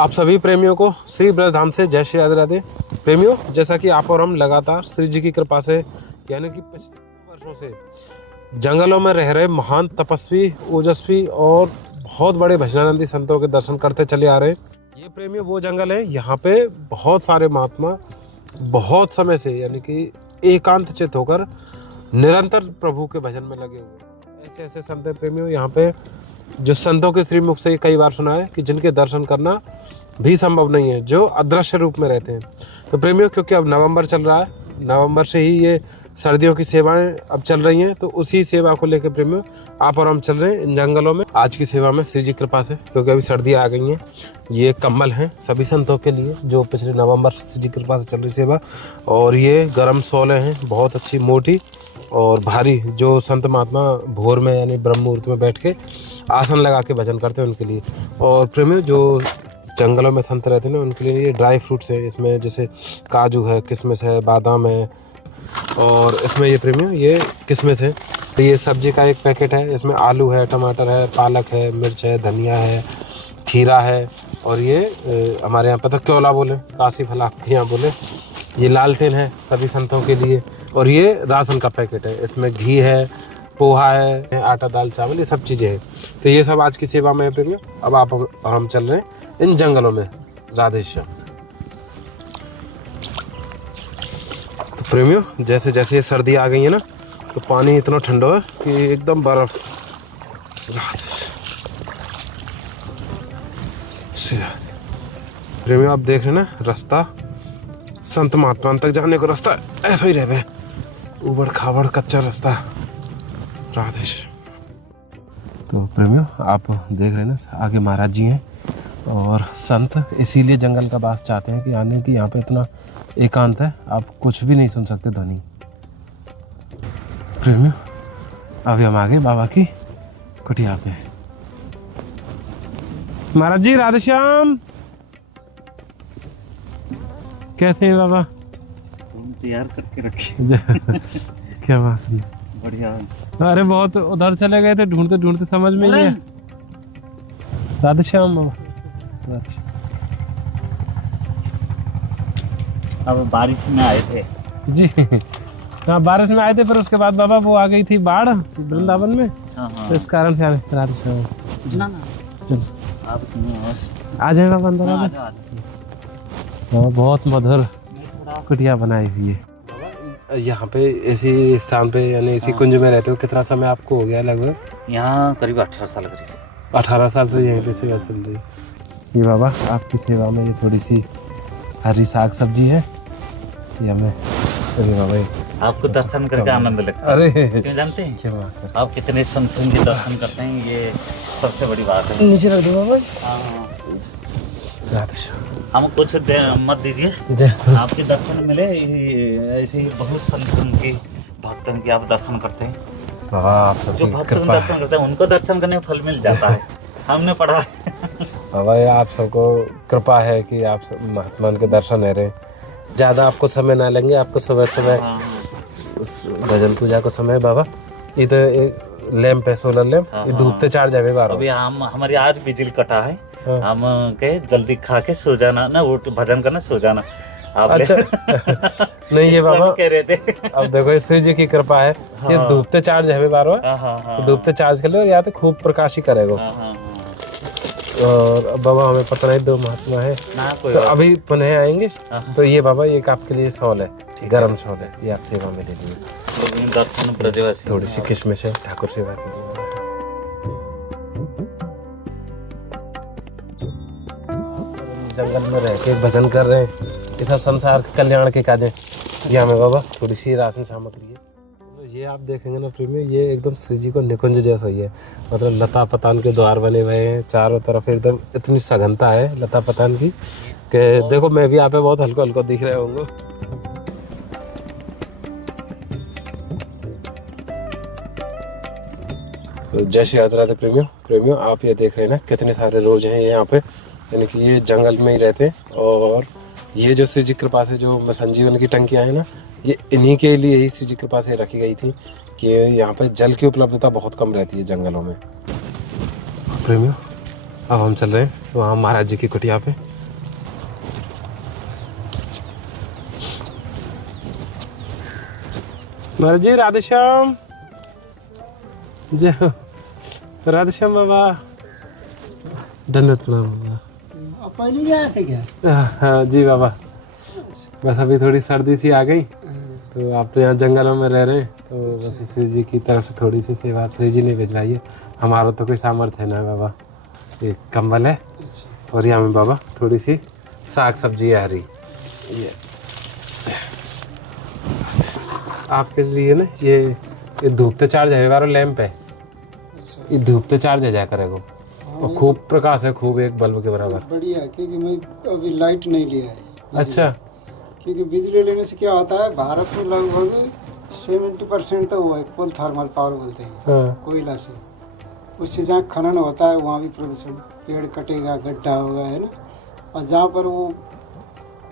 आप सभी प्रेमियों को श्री ब्रजधाम से जय श्री राधे राधे। प्रेमियों, जैसा कि आप और हम लगातार श्री जी की कृपा से यानी कि पिछले वर्षों से जंगलों में रह रहे महान तपस्वी, ओजस्वी और बहुत बड़े भजनानंदी संतों के दर्शन करते चले आ रहे हैं। ये प्रेमियों वो जंगल है, यहाँ पे बहुत सारे महात्मा बहुत समय से यानी कि एकांत चित होकर निरंतर प्रभु के भजन में लगे हुए हैं। ऐसे ऐसे संत हैं प्रेमियों यहाँ पे, जो संतों के श्रीमुख से कई बार सुना है कि जिनके दर्शन करना भी संभव नहीं है, जो अदृश्य रूप में रहते हैं। तो प्रेमियों, क्योंकि अब नवंबर चल रहा है, नवंबर से ही ये सर्दियों की सेवाएं अब चल रही हैं, तो उसी सेवा को लेकर प्रेमियों आप और हम चल रहे हैं इन जंगलों में आज की सेवा में श्री जी कृपा से। क्योंकि अभी सर्दियाँ आ गई हैं, ये कम्बल हैं सभी संतों के लिए जो पिछले नवंबर से श्री जी कृपा से चल रही सेवा। और ये गर्म शॉलें हैं बहुत अच्छी मोटी और भारी, जो संत महात्मा भोर में यानी ब्रह्म मुहूर्त में बैठ के आसन लगा के भजन करते हैं उनके लिए। और प्रेमियों, जो जंगलों में संत रहते हैं ना, उनके लिए ये ड्राई फ्रूट्स हैं। इसमें जैसे काजू है, किशमिश है, बादाम है, और इसमें ये प्रेमियों ये किशमिश है। तो ये सब्जी का एक पैकेट है, इसमें आलू है, टमाटर है, पालक है, मिर्च है, धनिया है, खीरा है, और ये हमारे यहाँ पता क्योला बोले, काशी फल आपके यहाँ बोले। ये लालटेन है सभी संतों के लिए। और ये राशन का पैकेट है, इसमें घी है, पोहा है, आटा दाल चावल, ये सब चीज़ें हैं। तो ये सब आज की सेवा में है प्रेमियों। अब आप और हम चल रहे हैं इन जंगलों में। राधे श्याम। तो प्रेमियों, जैसे जैसे ये सर्दी आ गई है ना, तो पानी इतना ठंडा है कि एकदम बर्फ। प्रेमियों, आप देख रहे हैं ना, रास्ता संत महात्मा तक जाने को रास्ता ऐसा ही रहे, उबड़ खाबड़ कच्चा रास्ता। राधे श्याम। तो प्रेमियों, आप देख रहे हैं ना, आगे महाराज जी हैं और संत इसीलिए जंगल का वास चाहते हैं कि आने की यहाँ पे इतना एकांत है, आप कुछ भी नहीं सुन सकते ध्वनि। प्रेमियों, अभी हम आगे बाबा की कुटिया पे। महाराज जी राधे श्याम, कैसे हैं बाबा? तैयार करके रखिए। क्या बात है, बढ़िया। अरे बहुत उधर चले गए थे, ढूंढते ढूंढते समझ में नहीं है। राधे श्याम बाबा। अब बारिश में आए थे जी, हाँ बारिश में आए थे, फिर उसके बाद बाबा वो आ गई थी बाढ़ वृंदावन में। हाँ। तो इस कारण से आने। राधे श्याम। ना चलो आप आ जाए बाबा अंदर। आ जाए। हाँ, बहुत मधुर कुटिया बनाई हुई है। यहाँ पे इसी स्थान पे यानी इसी कुंज में रहते हो, कितना समय आपको हो गया लगभग? यहाँ करीब 18 साल करीब। 18 साल से यहीं पे सेवा चल रही है। ये बाबा आपकी सेवा में ये थोड़ी सी हरी साग सब्जी है, ये हमें। अरे बाबा, आपको दर्शन करके आनंद लगता है। अरे क्यों जानते हैं? क्या बात है, आप कितने संतों के दर्शन करते हैं, ये सबसे बड़ी बात है। नीचे रख दो बाबा। हाँ। राधे श्याम। हम कुछ मत दीजिए, आपके दर्शन मिले। ऐसे ही बहुत संतों की, भक्तों की आप दर्शन करते हैं। जो भक्त दर्शन करते हैं उनको दर्शन करने में फल मिल जाता है। हमने पढ़ा है। बाबा, आप सबको कृपा है कि आप महात्मा के दर्शन ले रहे हैं। ज़्यादा आपको समय ना लेंगे, आपको सुबह सुबह उस भजन पूजा को समय। बाबा, ये तो एक लैंप है, सोलर लैंप, ये धूप से चार्ज है। अभी हमारी आज बिजली कटा है। हम कहे जल्दी खा के सो जाना ना, वो भजन करना, सो जाना आप। अच्छा। नहीं ये बाबा कह रहे थे। अब देखो श्री जी की कृपा है। ये धूप से चार्ज है बार, धूप से चार्ज कर लो और या तो खूब प्रकाश ही करेगा। और बाबा हमें पता नहीं, दो महात्मा है तो अभी पुनः आएंगे। तो ये बाबा एक आपके लिए शॉल है, गरम शॉल है, ये आप सेवा में ले लीजिए। दर्शन ब्रजवासी थोड़ी सी किशमिश है, ठाकुर सेवा कीजिए। जंगल में रह के भजन कर रहे हैं, ये सब संसार के कल्याण के काज है। ये हमें बाबा थोड़ी सी राशन सामग्री है। ये आप देखेंगे ना प्रेमियों, ये एकदम श्री जी को निकुंज जैसा ही है। मतलब लता पतान के द्वार बने हुए हैं चारों तरफ, एकदम इतनी सघनता है लता पतान की कि देखो मैं भी यहाँ पे बहुत हल्को हल्को दिख रहे होंगे। जय श्री राधे प्रेमियों, आप ये देख रहे हैं ना, कितने सारे रोज हैं यहाँ पे, यानी कि ये जंगल में ही रहते हैं। और ये जो श्री जी कृपा से जो संजीवन की टंकियाँ हैं ना, ये इन्हीं के लिए ही श्री जी कृपा से रखी गई थी कि यहाँ पे जल की उपलब्धता बहुत कम रहती है जंगलों में। प्रेमियों, अब हम चल रहे हैं वहाँ महाराज जी की कुटिया पे। महाराज जी राधे श्याम। जय हो। राधे श्याम बाबा। धन्यवाद प्रणाम बाबा। अब पहले ही आए थे क्या? हाँ जी बाबा, बस अभी थोड़ी सर्दी सी आ गई, तो आप तो यहाँ जंगलों में रह रहे हैं, तो बस श्री जी की तरफ से थोड़ी सी सेवा श्री जी ने भिजवाई है। हमारा तो कोई सामर्थ्य है ना बाबा। एक कंबल है और यहाँ में बाबा थोड़ी सी साग सब्जी है हरी। ये आपके लिए ना, ये धूप तो चार्ज है बारो लैंप है, ये धूप तो चार्ज है जा करेगा और खूब प्रकाश है, खूब एक बल्ब के बराबर। बढ़िया, क्योंकि मैं अभी लाइट नहीं लिया है। अच्छा, क्योंकि बिजली लेने से क्या होता है, भारत में लगभग 70% तो वो है कोल थर्मल पावर बोलते हैं, हाँ कोयला से। उससे जहाँ खनन होता है वहाँ भी प्रदूषण, पेड़ कटेगा, गड्ढा होगा, है ना। और जहाँ पर वो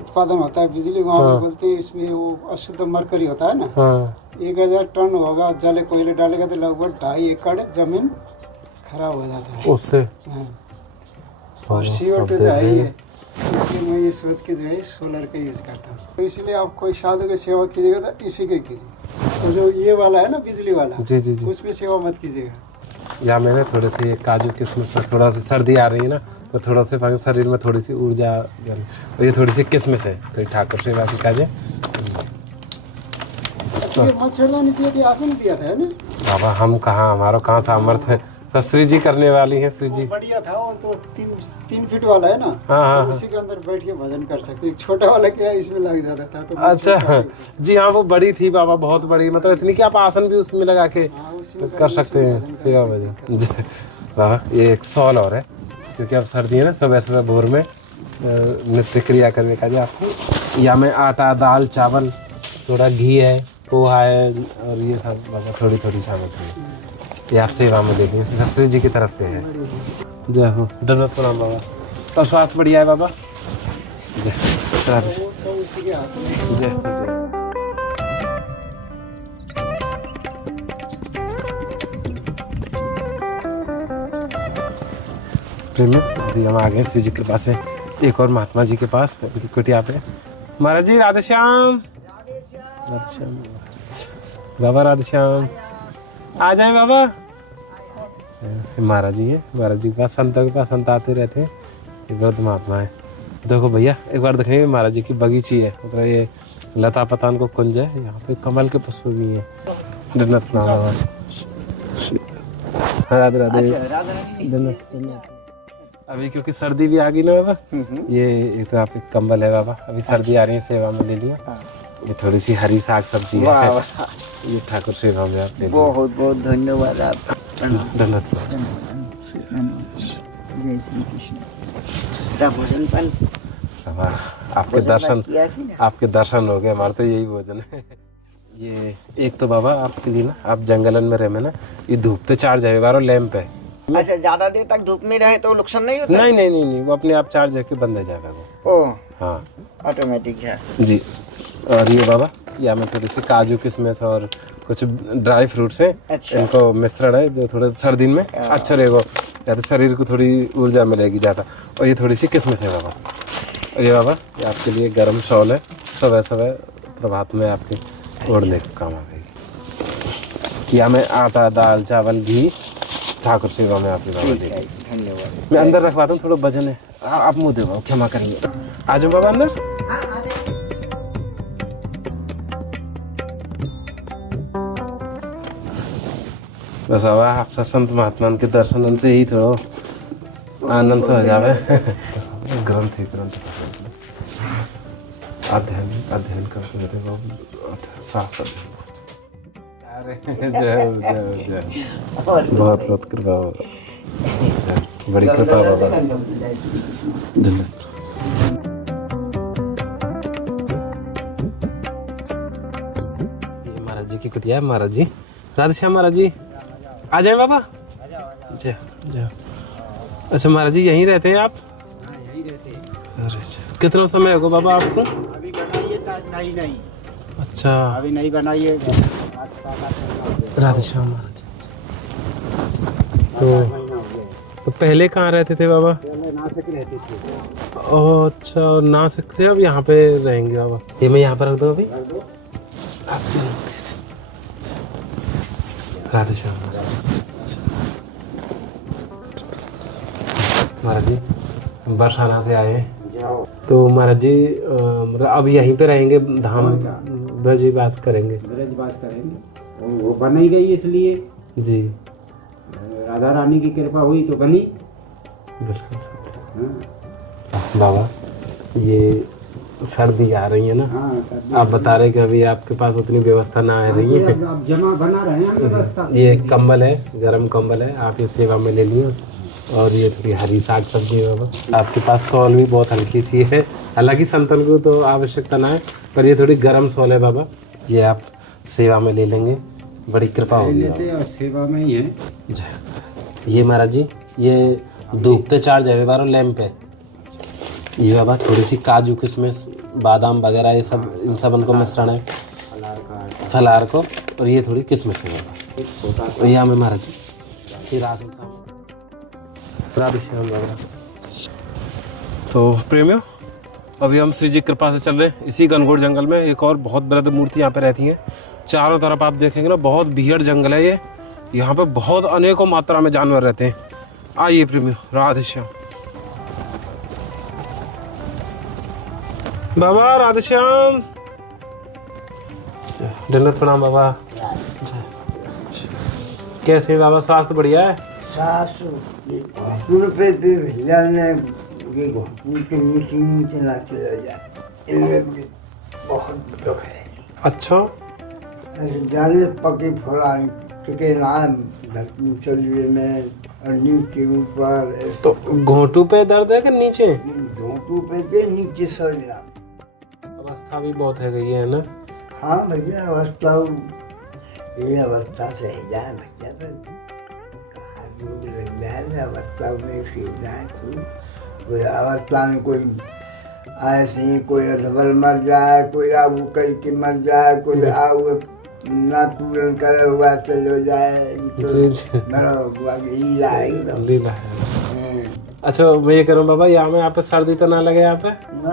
उत्पादन होता है बिजली, वहाँ हाँ। पर बोलते हैं इसमें वो अशुद्ध मरकरी होता है ना। हाँ 1000 टन होगा, जले कोयले डालेगा तो लगभग 2.5 एकड़ जमीन खराब हो जाता है। उससे हाँ। और CO2 तो है ही है, इसलिए मैं ये सोच के जो है सोलर का यूज़ करता हूँ। तो इसलिए आप कोई साधु की सेवा कीजिएगा तो इसी के कीजिए। तो जो ये वाला है ना बिजली वाला, जी जी जी। उसमें सेवा मत कीजिएगा। या मैंने थोड़े से ये काजू किशमिश पर थोड़ा सा सर्दी आ रही है ना, तो थोड़ा से बाकी शरीर में थोड़ी सी ऊर्जा, और ये थोड़ी सी किशमिश है, तो ये ठाकुर सेवा की काजे। ये मच्छरदानी दिया थी आपने, दिया था है ना बाबा, हम कहाँ, हमारा कहाँ सामर्थ्य है, तो श्री जी करने वाली है। श्री जी बढ़िया था वो, तो 3 फीट वाला है ना। हाँ हाँ तो उसी के अंदर बैठ के भजन कर सकते। एक छोटा वाला क्या है, इसमें लग जाता था। तो अच्छा जी हाँ, वो बड़ी थी बाबा, बहुत बड़ी, मतलब इतनी कि आप आसन भी उसमें लगा के हाँ, उसी में कर सकते हैं सेवा भजन। जी बाबा, ये एक सॉल और है, क्योंकि अब सर्दी है ना, सुबह सुबह भोर में नित्य क्रिया करने का जी आपको। या में आटा, दाल, चावल, थोड़ा घी है, पोहा है, और ये सब बाबा थोड़ी थोड़ी सामग्री है, ये आप सेवा में देखिए, श्री जी की तरफ से है। जय हो। धन्यवाद प्रणाम बाबा। तो स्वास्थ्य बढ़िया है बाबा। जय राधे। वो सब उसी के हाथ में। जय जय। प्रेमी, अभी हम आ गए श्री जी के पास है, एक और महात्मा जी के पास कुटिया पे। महाराज जी राधे श्याम। राधे श्याम बाबा, राधे श्याम। आ जाए बाबा। महाराज जी है, महाराज जी के पास, संतों के पास संत आते रहते हैं, ये वृद्ध महात्मा है। देखो भैया, एक बार देखेंगे महाराज जी की बगीची है, मतलब ये लता पतान को कुंज है, यहाँ पे कमल के पुष्प भी है। धन्यवाद बाबा। राधे राधे। धन्यवाद। अभी क्योंकि सर्दी भी आ गई ना बाबा, ये तो आप एक कंबल है बाबा, अभी सर्दी आ रही है, सेवा में ले लिया। ये थोड़ी सी हरी साग सब्जी है, ये ठाकुर सेवा में आप ले लिया। बहुत बहुत धन्यवाद आप। धन्यवाद। जय श्री कृष्ण। भोजन पान बाबा, आपके दर्शन हो गए, हमारा तो यही भोजन है। ये एक तो बाबा आपके लिए ना, आप जंगलन में रहे ना, ये धूप तो चार्ज है बारो लैंप है। अच्छा, ज्यादा देर तक धूप में रहे तो नुकसान नहीं होता? नहीं नहीं नहीं नहीं, वो अपने आप चार्ज है कि बंद हो जाएगा वो। ओ हाँ ऑटोमेटिक है जी। और ये बाबा, या में थोड़ी सी काजू किशमिश और कुछ ड्राई फ्रूट्स हैं। अच्छा। इनको मिश्रण है, जो थोड़े सर्दी में अच्छा रहेगा, या तो शरीर को थोड़ी ऊर्जा मिलेगी ज़्यादा। और ये थोड़ी सी किशमिश है बाबा। और ये बाबा, ये आपके लिए गर्म शॉल है, सुबह सुबह प्रभात में आपके ओढ़ने का काम आ गई। या में आटा, दाल, चावल, घी, ठाकुर सेवा में आपकी बाबा देखिए। धन्यवाद। मैं अंदर रखवाता हूँ, थोड़ा वजन है, आप मुँह दे बाबा, क्षमा करेंगे। आ जाओ बाबा अंदर। बस बाबा, आप संत महात्मा के दर्शन से ही तो आनंद से हो जावे। ग्रंथ अध्ययन करते रहते बाबू, शास्त्र। अरे जय जय जय, बहुत बहुत कृपा बाबा, बड़ी कृपा बाबा। धन्यवाद। महाराज जी की कुटिया है। महाराज जी राधे श्याम। महाराज जी आ जाए बाबा। जय जय। अच्छा महाराज जी यहीं रहते हैं आप? यही रहते हैं। अरे कितना समय होगा बाबा आपको? अभी बनाइए नहीं। अच्छा, अभी नहीं बनाइए। राधे श्याम महाराज। तो पहले कहाँ रहते थे बाबा? पहले नासिक रहते थे। ओह अच्छा, नासिक से अब यहाँ पे रहेंगे बाबा। ये मैं यहाँ पर रख दूँ अभी? राधे श्याम महाराज जी, बरसाना से आए हैं तो महाराज जी मतलब अब यहीं पे रहेंगे, धाम ब्रजवास करेंगे। ब्रजवास करेंगे, वो बन ही गई इसलिए जी, राधा रानी की कृपा हुई तो बनी। बिल्कुल सत्य। बाबा ये सर्दी आ रही है ना, हाँ, सर्दी आप बता रहे कि अभी आपके पास उतनी व्यवस्था ना आ रही है। अब जमा बना रहे हैं व्यवस्था। ये कंबल है, गरम कंबल है, आप ये सेवा में ले लिए। और ये थोड़ी हरी साग सब्जी है बाबा। आपके पास सॉल भी बहुत हल्की सी है, हालांकि संतन को तो आवश्यकता ना है, पर ये थोड़ी गर्म सॉल है बाबा, ये आप सेवा में ले लेंगे, बड़ी कृपा होगी। लेते और सेवा में ही है। ये महाराज जी, ये धूप पे चार्ज है बारो लैंप है। ये बाबा थोड़ी सी काजू किशमिश बादाम वगैरह ये सब, इन सब उनको मिश्रण है फलार को, और ये थोड़ी किशमिश है बाबा। ये हमें महाराज जी फिर आसन साहब राधे श्याम बाबा। तो प्रेमियों, अभी हम श्री जी कृपा से चल रहे हैं इसी घनघोर जंगल में। एक और बहुत बृहद मूर्ति यहाँ पे रहती है, चारों तरफ आप देखेंगे ना बहुत भीड़ जंगल है ये, यहाँ पे बहुत अनेकों मात्रा में जानवर रहते हैं। आइए प्रेमियों, राधे श्याम बाबा, राधे श्याम। दंडवत प्रणाम बाबा। कैसे बाबा, स्वास्थ्य बढ़िया है? पे भैया ने ये घुटने के नीचे ना चला जाए, इनमें भी बहुत दुख है। अच्छा, ऐसे जाने पके फुलाए क्योंकि ना धरती शरीर में और नीचे ऊपर, तो घोंटू पे दर्द है कि नीचे? इन घोटू पे के नीचे शरीर। अवस्था भी बहुत है गई है ना? हाँ भैया, अवस्था ये अवस्था से है जाए भैया, अवस्था में सीधा कोई अवस्था में कोई ऐसे कोई अधबल मर जाए, कोई आबू करके मर जाए, कोई आबू ना पूर्ण करे हुआ चलो जाए, लीला है। लीला है। अच्छा मैं ये करूँ बाबा, यहाँ में यहाँ पे सर्दी तो ना लगे यहाँ पे? ना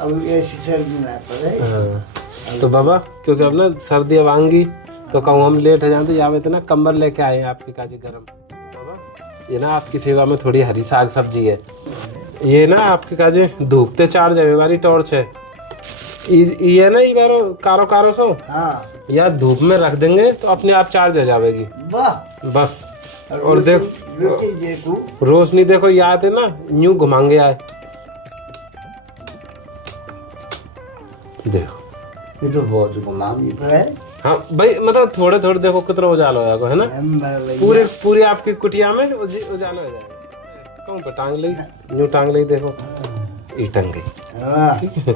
अब ऐसी सर्दी ना पड़े। हाँ। तो बाबा क्योंकि अब ना सर्दी अब आएंगी तो कहूँ हम लेट हो जाए तो यहाँ पे ना कंबल लेके आए हैं आपकी काजी गर्म। बाबा ये ना आपकी सेवा में थोड़ी हरी साग सब्जी है, ये ना आपके काजे धूप ते चार्ज है, हमारी टॉर्च है ये ना, ये बारो कारो कारो सो हाँ, या धूप में रख देंगे तो अपने आप चार्ज हो जाएगी बस। और देखो रोशनी देखो, ये आते ना यूं घुमाएंगे आए, देखो ये तो बहुत घुमानी पड़े। हाँ भाई, मतलब थोड़े थोड़े देखो कितना उजाला हो जाएगा है ना, पूरी आपकी कुटिया में उजाला हो जाएगा। कहूँ पे टांग ली, यूं टांग ली, देखो ये टंग गई। ठीक है,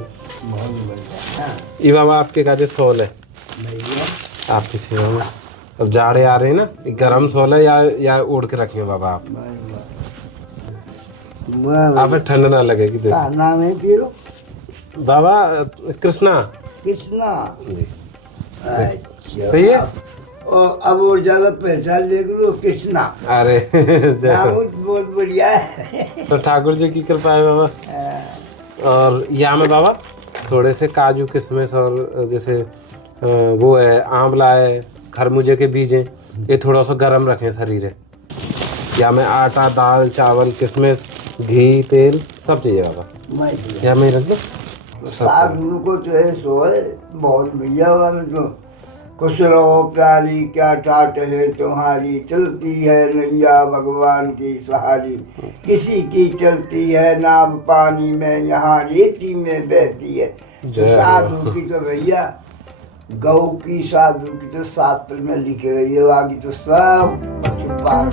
ये बाबा आपके काजे सोल है आपकी सेवा में। अब जाड़े आ रहे हैं ना, गरम सोल है या ओढ़ के रखें बाबा आप ठंड ना लगेगी। देखो नाम है तेरो? बाबा कृष्णा। कृष्णा जी, अच्छा, सही है। और अब और ज्यादा पहचान ले लो कृष्णा। अरे नाम बहुत बढ़िया है। तो ठाकुर जी की कृपा है बाबा। और यहाँ में बाबा थोड़े से काजू किशमिश और जैसे वो है आंवला है, खरबूजे के बीज हैं, ये थोड़ा सा गर्म रखें शरीर है। यहाँ में आटा दाल चावल किशमिश घी तेल सब चाहिए बाबा। यहाँ में रख दो साग को जो है सो है बहुत भैया हुआ में तो कुछ रहो प्यारी क्या टाट है तुम्हारी, चलती है नैया भगवान की सहारी, किसी की चलती है नाव पानी में, यहाँ रेती में बहती है। तो साधु की तो भैया गौ की, साधु की तो शास्त्र में लिखे हुई है, बाकी तो सब छुपा